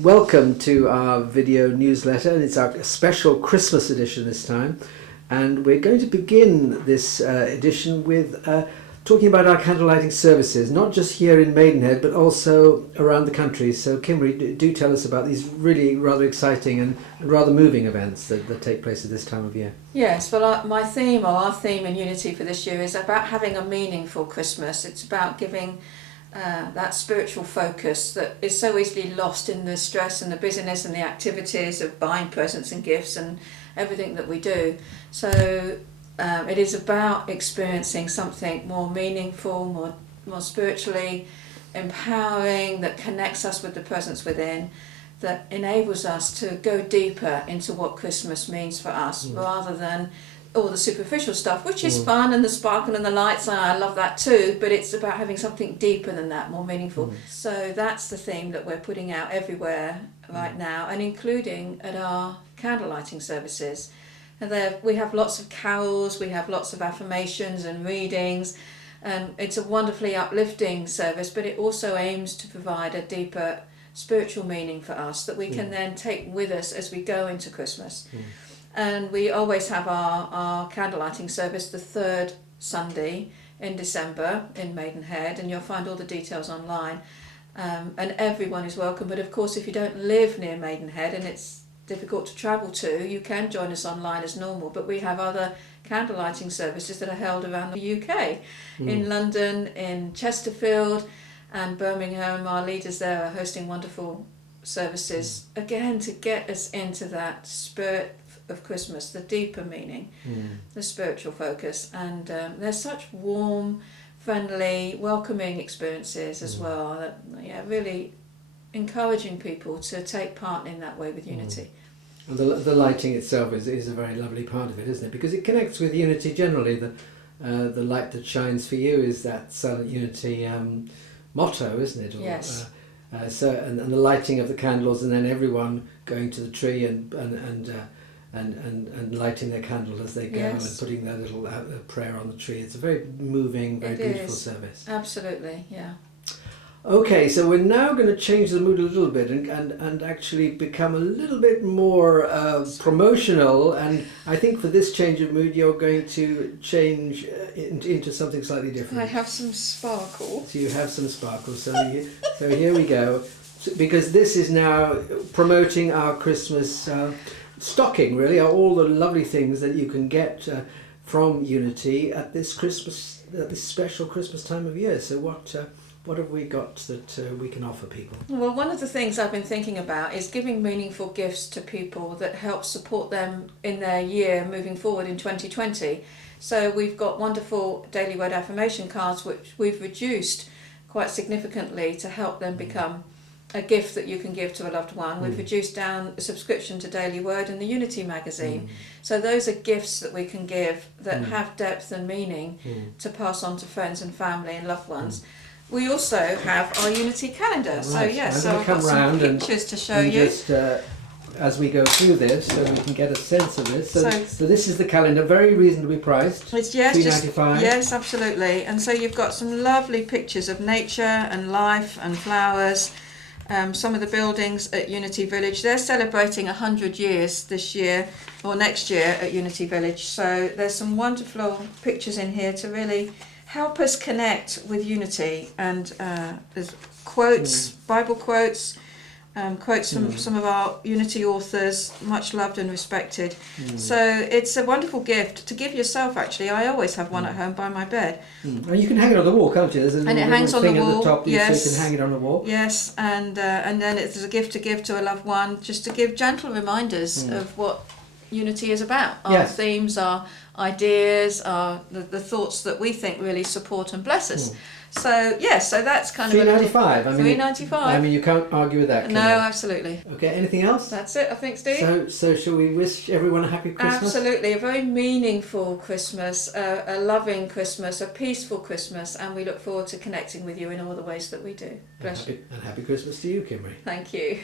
Welcome to our video newsletter, and it's our special Christmas edition this time, and we're going to begin this edition with talking about our candlelighting services, not just here in Maidenhead but also around the country. So Kimberly, do tell us about these really rather exciting and rather moving events that take place at this time of year. Yes, well my theme, or our theme in Unity for this year, is about having a meaningful Christmas. It's about giving that spiritual focus that is so easily lost in the stress and the busyness and the activities of buying presents and gifts and everything that we do. So it is about experiencing something more meaningful, more spiritually empowering, that connects us with the presence within, that enables us to go deeper into what Christmas means for us, rather than all the superficial stuff, which is fun, and the sparkle and the lights, I love that too, but it's about having something deeper than that, more meaningful. So that's the theme that we're putting out everywhere right now, and including at our candlelighting services. And there we have lots of carols, we have lots of affirmations and readings, and it's a wonderfully uplifting service, but it also aims to provide a deeper spiritual meaning for us that we can then take with us as we go into Christmas. And we always have our candlelighting service the third Sunday in December in Maidenhead, and you'll find all the details online. And everyone is welcome, but of course if you don't live near Maidenhead and it's difficult to travel to, you can join us online as normal. But we have other candlelighting services that are held around the UK, in London, in Chesterfield and Birmingham. Our leaders there are hosting wonderful services, again to get us into that spirit of Christmas, the deeper meaning, the spiritual focus. And there's such warm, friendly, welcoming experiences as well, that really encouraging people to take part in that way with Unity. And the lighting itself is a very lovely part of it, isn't it? Because it connects with Unity generally. The light that shines for you is that Silent Unity motto, isn't it? Or, yes. And the lighting of the candles, and then everyone going to the tree and lighting their candle as they go, and putting their little prayer on the tree. It's a very moving, very beautiful service. Absolutely, yeah. Okay, so we're now going to change the mood a little bit and actually become a little bit more promotional, and I think for this change of mood you're going to change into something slightly different. I have some sparkle. So you have some sparkle, so here we go, because this is now promoting our Christmas stocking, really, are all the lovely things that you can get from Unity at this special Christmas time of year. So what have we got that we can offer people? Well, one of the things I've been thinking about is giving meaningful gifts to people that help support them in their year moving forward in 2020. So we've got wonderful daily word affirmation cards, which we've reduced quite significantly to help them become a gift that you can give to a loved one. We've reduced down a subscription to Daily Word and the Unity magazine. So those are gifts that we can give that have depth and meaning to pass on to friends and family and loved ones. We also have our Unity calendar. Right. So yes, so I've got some pictures to show you. Just, as we go through this, so we can get a sense of this. So this is the calendar, very reasonably priced. It's $3.95. Yes, absolutely. And so you've got some lovely pictures of nature and life and flowers. Some of the buildings at Unity Village, they're celebrating 100 years this year or next year at Unity Village. So there's some wonderful pictures in here to really help us connect with Unity. And there's quotes, Bible quotes, quotes from some of our Unity authors, much loved and respected. So it's a wonderful gift to give yourself, actually. I always have one at home by my bed. And you can hang it on the wall, can't you? There's a and it hangs on the wall, at the top, so you can hang it on the wall. Yes, and then it's a gift to give to a loved one, just to give gentle reminders of what Unity is about. Our themes, our ideas, the thoughts that we think really support and bless us. So yes, so that's kind of $3.95. $3.95. I mean, you can't argue with that. No, absolutely. Okay, anything else? That's it, I think, Steve. So shall we wish everyone a happy Christmas? Absolutely, a very meaningful Christmas, a loving Christmas, a peaceful Christmas, and we look forward to connecting with you in all the ways that we do. Bless you. And happy Christmas to you, Kimberly. Thank you.